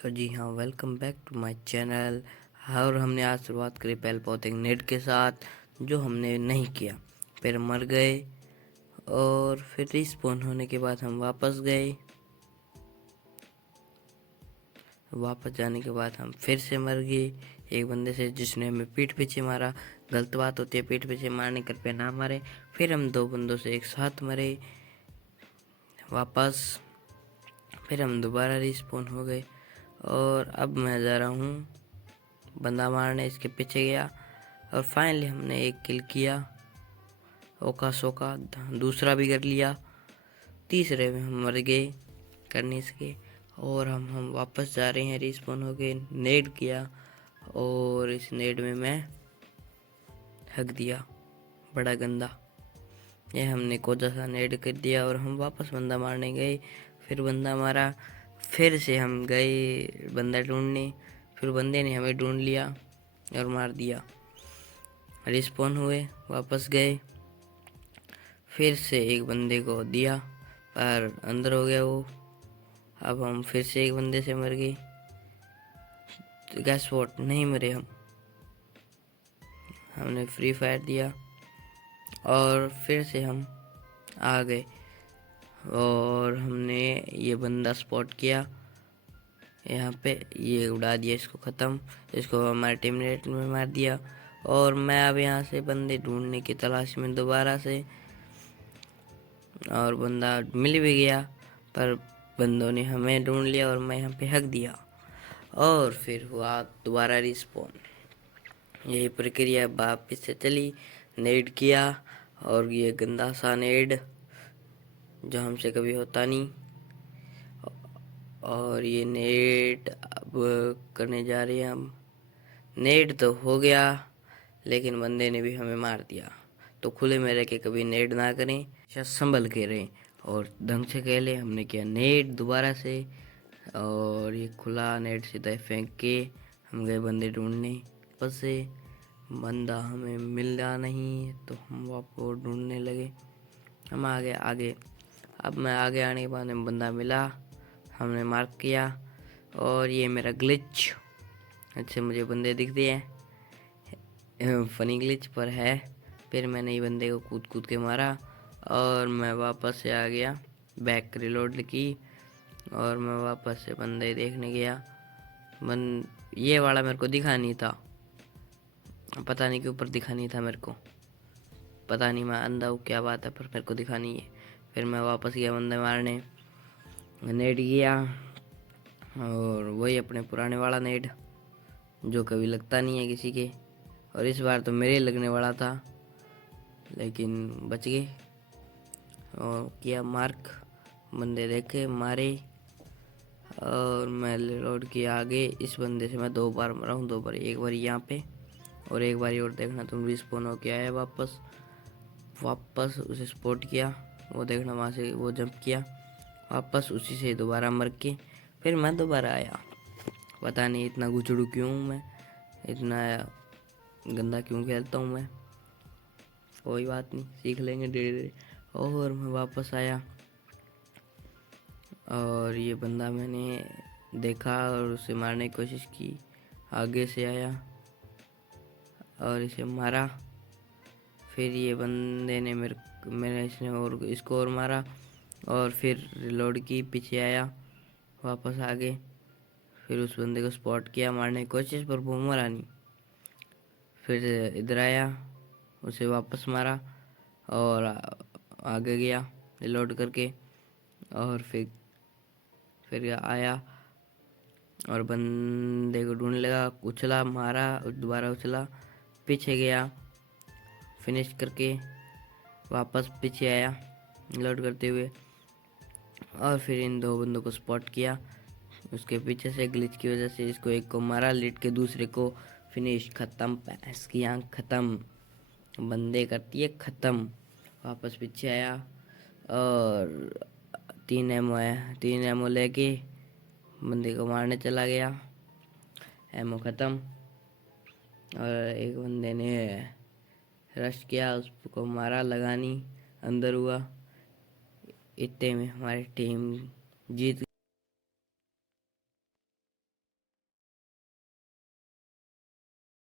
तो जी हाँ, welcome back to my channel. और हमने आज शुरुआत करी पहल पौधे नेट के साथ, जो हमने नहीं किया। फिर मर गए और फिर रिस्पॉन होने के बाद हम वापस गए। वापस जाने के बाद हम फिर से मर गए एक बंदे से, जिसने हमें पीठ पीछे मारा। गलत बात होती है पीठ पीछे मारने, कर पे ना मारे। फिर हम दो बंदों से एक साथ मरे वापस। फिर हम दोबारा रिस्पॉन हो गए और अब मैं जा रहा हूँ बंदा मारने। इसके पीछे गया और फाइनली हमने एक किल किया। ओका सोका दूसरा भी कर लिया। तीसरे में हम मर गए, कर नहीं सके। और हम वापस जा रहे हैं रिस्पॉन हो गए। नेड किया और इस नेड में मैं हक दिया, बड़ा गंदा। ये हमने कोजा सा नेड कर दिया और हम वापस बंदा मारने गए। फिर बंदा मारा, फिर से हम गए बंदा ढूंढने। फिर बंदे ने हमें ढूंढ लिया और मार दिया। रिस्पॉन हुए, वापस गए, फिर से एक बंदे को दिया पर अंदर हो गया वो। अब हम फिर से एक बंदे से मर गए। तो गैस व्हाट, नहीं मरे हम। हमने फ्री फायर दिया और फिर से हम आ गए और हमने ये बंदा स्पॉट किया यहाँ पे। ये उड़ा दिया इसको, ख़त्म। इसको हमारे टीममेट में मार दिया और मैं अब यहाँ से बंदे ढूंढने की तलाश में दोबारा से, और बंदा मिल भी गया पर बंदों ने हमें ढूंढ लिया और मैं यहाँ पे हक दिया और फिर हुआ दोबारा रिस्पॉन। यही प्रक्रिया वापस से चली। नेड किया और ये गंदा सा नेड जो हमसे कभी होता नहीं, और ये नेट अब करने जा रहे हैं हम। नेट तो हो गया लेकिन बंदे ने भी हमें मार दिया। तो खुले में रह के कभी नेट ना करें, संभल के रहें और ढंग से खेलें। हमने किया नेट दोबारा से और ये खुला नेट सीधा फेंक के हम गए बंदे ढूंढने। बस से बंदा हमें मिला नहीं तो हम वापस ढूंढने लगे। हम आगे आगे, अब मैं आगे आने के बाद में बंदा मिला, हमने मार्क किया और ये मेरा ग्लिच। अच्छे मुझे बंदे दिखते हैं, फनी ग्लिच पर है। फिर मैंने ये बंदे को कूद कूद के मारा और मैं वापस से आ गया। बैक रिलोड की और मैं वापस से बंदे देखने गया। ये वाला मेरे को दिखा नहीं था, पता नहीं क्यों, ऊपर दिखा नहीं था मेरे को। पता नहीं, मैं अंधा हूँ क्या बात है, पर मेरे को दिखा नहीं है। फिर मैं वापस गया बंदे मारने, नेट किया और वही अपने पुराने वाला नेट जो कभी लगता नहीं है किसी के। और इस बार तो मेरे लगने वाला था लेकिन बच गए और किया मार्क। बंदे देखे, मारे और मैं लोड किया आगे। इस बंदे से मैं 2 बार मरा हूँ, 2 बार, एक बार यहाँ पे और एक बार और देखना तुम। रिस्पॉन हो के आया वापस उसे स्पॉट किया, वो देखना वहाँ से वो जंप किया, वापस उसी से दोबारा मर के फिर मैं दोबारा आया। पता नहीं इतना गुचड़ू क्यों हूँ मैं, इतना गंदा क्यों खेलता हूँ मैं। कोई बात नहीं, सीख लेंगे धीरे धीरे। और मैं वापस आया और ये बंदा मैंने देखा और उसे मारने की कोशिश की। आगे से आया और इसे मारा। फिर ये बंदे ने मेरे इसने और इसको और मारा और फिर रिलोड की, पीछे आया, वापस आ गए। फिर उस बंदे को स्पॉट किया, मारने की कोशिश, पर वो मरा नहीं। फिर इधर आया, उसे वापस मारा और आगे गया रिलोड करके। और फिर आया और बंदे को ढूंढने लगा, उछला, मारा, दोबारा उछला, पीछे गया, फिनिश करके वापस पीछे आया लोड करते हुए। और फिर इन 2 बंदों को स्पॉट किया, उसके पीछे से ग्लिच की वजह से इसको एक को मारा, लिट के दूसरे को फिनिश, ख़त्म। पैस की आँख ख़त्म, बंदे करती है ख़त्म। वापस पीछे आया और 3 एमओ है, 3 एमओ लेके बंदे को मारने चला गया। एमओ ख़त्म और एक बंदे ने रश किया, उसको मारा, लगानी, अंदर हुआ। इतने में हमारी टीम जीत